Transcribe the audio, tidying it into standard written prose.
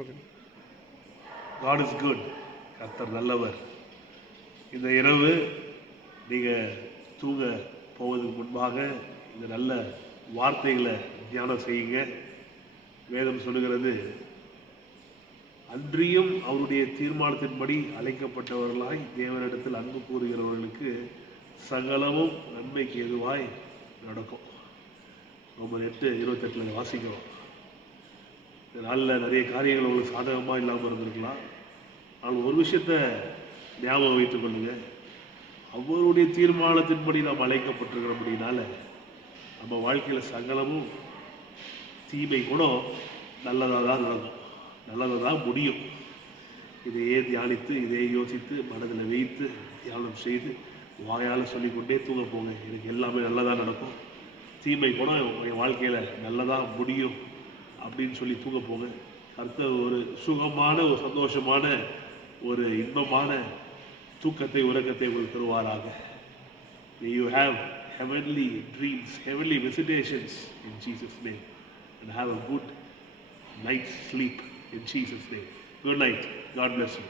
Okay. God is good. கர்த்தர் நல்லவர். இந்த இரவு நீங்கள் தூங்க போவதற்கு முன்பாக இந்த நல்ல வார்த்தைகளை தியானம் செய்யுங்க. வேதம் சொல்லுகிறது, அன்றியும் அவருடைய தீர்மானத்தின்படி அழைக்கப்பட்டவர்களாய் தேவனிடத்தில் அன்பு கூறுகிறவர்களுக்கு சகலமும் நன்மைக்கு எதுவாய் நடக்கும். ரொம்ப 8:28 வாசிக்கிறோம். இந்த நாளில் நிறைய காரியங்கள் உங்களுக்கு சாதகமாக இல்லாமல் இருந்திருக்கலாம். ஆனால் ஒரு விஷயத்தை ஞாபகம் வைத்துக் கொள்ளுங்க, அவருடைய தீர்மானத்தின்படி நாம் அழைக்கப்பட்டிருக்கிறபடினால நம்ம வாழ்க்கையில் சகலமும் தீமை கூட நல்லதாக தான் நடக்கும், நல்லதாக தான் முடியும். இதையே தியானித்து, இதையே யோசித்து, மனதில் வைத்து தியானம் செய்து வாயால் சொல்லிக்கொண்டே தூங்க போங்க. எனக்கு எல்லாமே நல்லதாக நடக்கும், தீமை கூட என் வாழ்க்கையில் நல்லதாக முடியும் அப்படின்னு சொல்லி தூங்க போங்க. கர்த்தர் ஒரு சுகமான, ஒரு சந்தோஷமான, ஒரு இன்பமான தூக்கத்தை, உறக்கத்தை உங்களுக்கு தருவாராக. May you have heavenly dreams, heavenly visitations in Jesus' name, and have a good night's sleep in Jesus' name. Good night. God bless you.